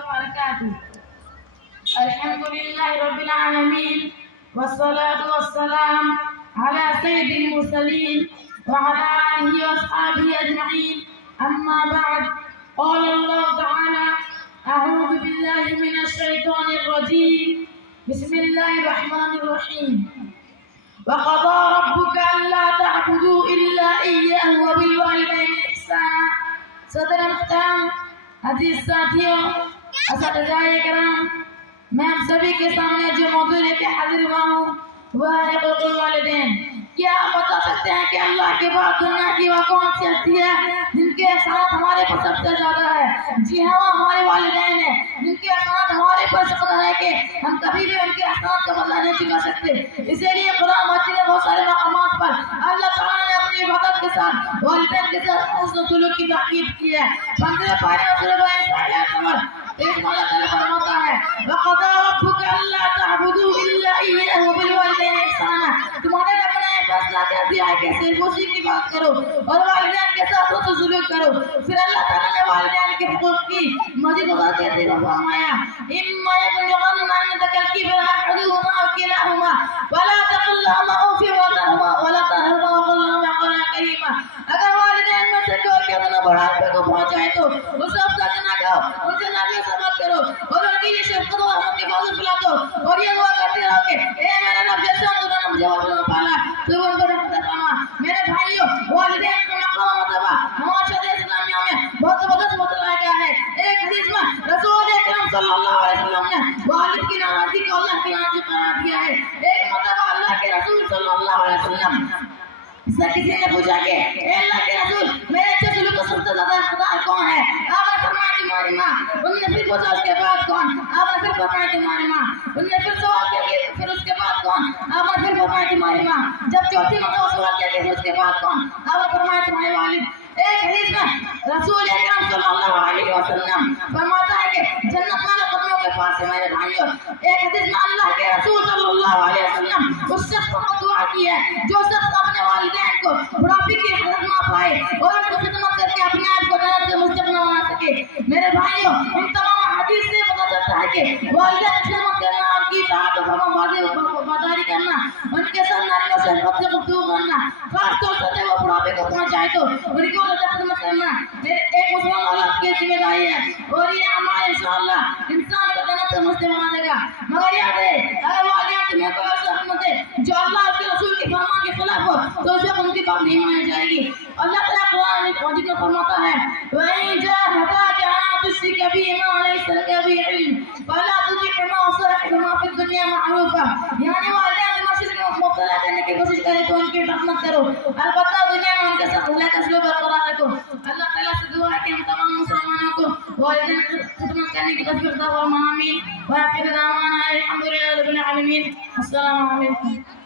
وبركاته. الحمد لله رب العالمين، والصلاة والسلام على سيد المرسلين وعلى آله وأصحابه أجمعين. أما بعد، قال الله تعالى: أعوذ بالله من الشيطان الرجيم، بسم الله الرحمن الرحيم. وقضى ربك ألا تعبدوا إلا إياه وبالوالدين إحسانا. صدر محترم عزیز ساتھیوں، اساتذہ کرام، میں آپ سبھی کے سامنے جو موضوع لے کے حاضر ہوا ہوں وہ ہے حقوق الوالدین۔ کیا آپ بتا سکتے ہیں کہ اللہ کے بعد دنیا کی وہ کون سی ہستی ہے جن کے احسانات ہمارے پر سب سے زیادہ ہے؟ جی ہاں، وہ ہمارے والدین ہیں، جن کے احسانات ہمارے پر شکر ہے کہ ہم کبھی بھی ان کے احسانات کا بدلہ نہیں چکا سکتے۔ اسی لیے قرآن مجید میں بہت سارے مقامات پر اللہ تعالیٰ نے اپنی عبادت کے ساتھ والدین کے ساتھ حسن سلوک کی تاکید کی ہے۔ 15 پارے اور سورہ اسرائیل نمبر 1 میں اللہ تعالیٰ فرماتا ہے: وَقَضَىٰ رَبُّكَ أَلَّا تَعْبُدُوا إِلَّا إِيَّاهُ وَبِالْوَالِدَيْنِ إِحْسَانًا۔ تمہارے رب نے فیصلہ کر دیا ہے کہ صرف اسی کی بات کرو اور والدین کے ساتھ حسن سلوک کرو۔ پھر اللہ تعالیٰ نے والدین کے حقوق کی مزید وضاحت کرتے ہوئے فرمایا: إِمَّا يَبْلُغَنَّ عِندَكَ الْكِبَرَ أَحَدُهُمَا أَوْ كِلَاهُمَا فَلَا تَقُل لَّهُمَا أُفٍّ وَلَا تَنْهَرْهُمَا وَقُل لَّهُمَا قَوْلًا كَرِيمًا۔ اگر والدین میں سے کوئی کے اپنا بڑھاپے کو پہنچ جائے تو اسے افسوس نہ کرو، ان سے نرمی سے بات کرو اور ان کی شفقت و رحمت کے بازو پھیلا دو اور یہ دعا کرتے رہو کہ اے میرے رب، جیسے تم نے مجھے والدین پالا تو ان پر رحمت فرما۔ میرے بھائیوں، والدین کا مقام و مرتبہ ہمارے شریعت اسلامیہ میں بہت زبردست بتلایا گیا ہے۔ ایک حدیث میں رسول اکرم صلی اللہ علیہ وسلم نے والد کی ناراضگی کو اللہ کی ناراضگی قرار دیا ہے۔ ایک مرتبہ اللہ کے رسول صلی اللہ علیہ وسلم سے کسی نے پوچھا کہ اے اللہ کے رسول، میرے اچھے سلوک کا سب سے زیادہ حقدار کون ہے؟ آپ نے فرمایا تمہاری ماں۔ انہوں نے پھر پوچھا اس کے بعد کون؟ آپ نے پھر فرمایا تمہاری ماں۔ انہوں نے پھر سوال کیا کہ پھر اس کے بعد کون؟ آپ نے پھر فرمایا تمہاری ماں۔ جب چوتھی مرتبہ سوال کیا کہ پھر اس کے بعد کون؟ آپ نے فرمایا تمہارے والد۔ ایک حدیث میں رسول اکرم صلی اللہ علیہ وسلم فرماتا ہے کہ جنت میرے قدموں کے پاس ہے۔ میرے بھائیوں، ایک حدیث میں اللہ کے رسول صلی اللہ علیہ وسلم اس شخص کو دعا کی ہے جو شخص اپنے والدین کو بڑھاپے کی حالت نہ پائے اور ان کو خدمت کر کے اپنے آپ کو جنت سے مستحق نہ بنا سکے۔ میرے بھائیوں، ان تمام حدیث سے پتہ چلتا ہے کہ والدین کی خدمت کرنا، ان کی اطاعت و فرمانبرداری کرنا، ان کے ساتھ نرمی و شفقت سے گفتگو کرنا، خاص طور سے وہ بڑھاپے کو پہنچ جائے تو ان کی خدمت کرنا ایک مسلمان اولاد کی ذمہ داری ہے اور یہ عمل انشاءاللہ انسان کو جنت سے مستحق بنا دے گا۔ مگر یاد رہے، اگر والدین تمہیں کوئی ایسا حکم دے جو اللہ اور اس کے رسول کے فرمان کے خلاف ہو تو اسے ان کی بات نہیں مانی جائے گی۔ اللہ تعالیٰ قرآن مجید میں فرماتا ہے: وَإِن جَاهَدَاكَ عَلَىٰ أَن تُشْرِكَ بِي مَا لَيْسَ لَكَ بِهِ عِلْمٌ فَلَا تُطِعْهُمَا وَصَاحِبْهُمَا فِي الدُّنْيَا مَعْرُوفًا۔ یعنی والدین تمہیں شرک میں مبتلا کرنے کی کوشش کرے تو ان کی رحمت کرو، البتہ دنیا میں ان کے ساتھ اللہ کا سلوک برقرار رکھو۔ اللہ تعالیٰ سے دعا ہے کہ ہم تمام مسلمانوں کو والدین کی خدمت کرنے کی توفیق عطا فرمائے۔ آمین۔ وآخر دعوانا الحمد للہ رب العالمین۔ السلام علیکم۔